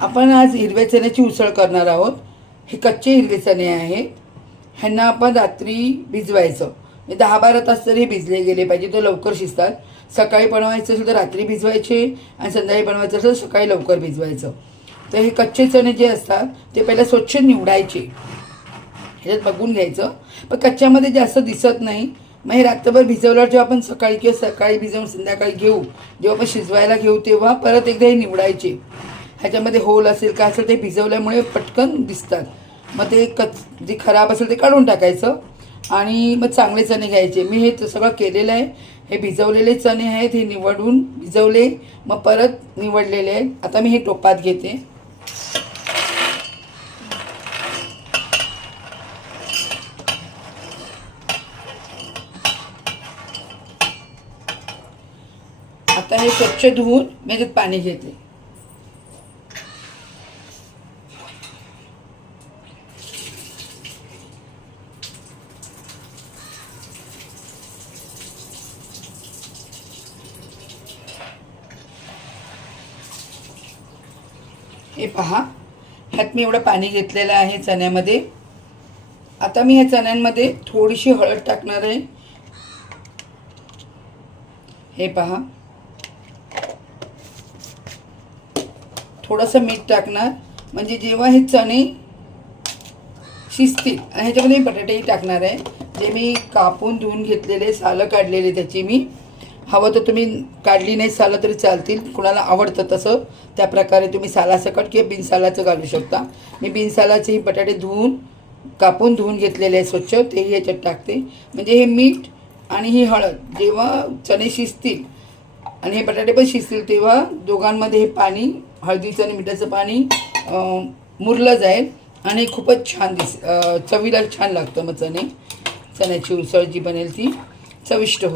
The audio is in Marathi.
आपण आज हिरव्या चण्याची उसळ करणार आहोत. हे कच्चे हिरवे चणे आहेत. ह्यांना आपण रात्री भिजवायचं. म्हणजे दहा बारा तास तरी हे भिजले गेले पाहिजे तर लवकर शिजतात. सकाळी बनवायचं असेल तर रात्री भिजवायचे आणि संध्याकाळी बनवायचं असेल तर सकाळी लवकर भिजवायचं. तर हे कच्चे चणे जे असतात ते पहिला स्वच्छ निवडायचे. ह्याच्यात बघून घ्यायचं. पण कच्च्यामध्ये जास्त दिसत नाही. मग हे रात्रभर भिजवल्यावर जेव्हा आपण सकाळी किंवा सकाळी भिजवून संध्याकाळी घेऊ जेव्हा आपण शिजवायला घेऊ तेव्हा परत एकदा हे निवडायचे. ह्याच्यामध्ये होल असेल काय असेल ते भिजवल्यामुळे पटकन दिसतात. मग ते कच जे खराब असेल ते काढून टाकायचं आणि मग चांगले चणे घ्यायचे. मी हे सगळं केलेलं आहे. हे भिजवलेले चणे आहेत हे निवडून भिजवले मग परत निवडलेले आहेत. आता मी हे टोपात घेते. आता हे स्वच्छ धुवून मी याच्यात पाणी घेते. हे पहा. ह्यात मी एवढं पाणी घेतलेलं आहे चण्यामध्ये. आता मी ह्या चण्यांमध्ये थोडीशी हळद टाकणार आहे. हे पहा. थोडंसं मीठ टाकणार. म्हणजे जेव्हा हे चणे शिजतील आणि ह्याच्यामध्ये बटाटेही टाकणार आहे. जे मी कापून धुवून घेतलेले सालं काढलेले त्याची मी. हवं तर तुम्ही काढली नाही सालं तरी चालतील. कुणाला आवडतं तसं त्या प्रकारे तुम्ही सालासकट किंवा बिनसालाचं घालू शकता. मी बिनसालाचेही बटाटे धुवून कापून धुवून घेतलेले आहे स्वच्छ तेही याच्यात टाकते. म्हणजे हे मीठ आणि ही हळद जेव्हा चणे शिजतील आणि हे बटाटे पण शिजतील तेव्हा दोघांमध्ये हे पाणी हळदीचं आणि मिठाचं पाणी मुरलं जाईल आणि खूपच छान दिस चवीला छान लागतं मग चणे. चण्याची उसळ जी बनेल ती चविष्ट होईल.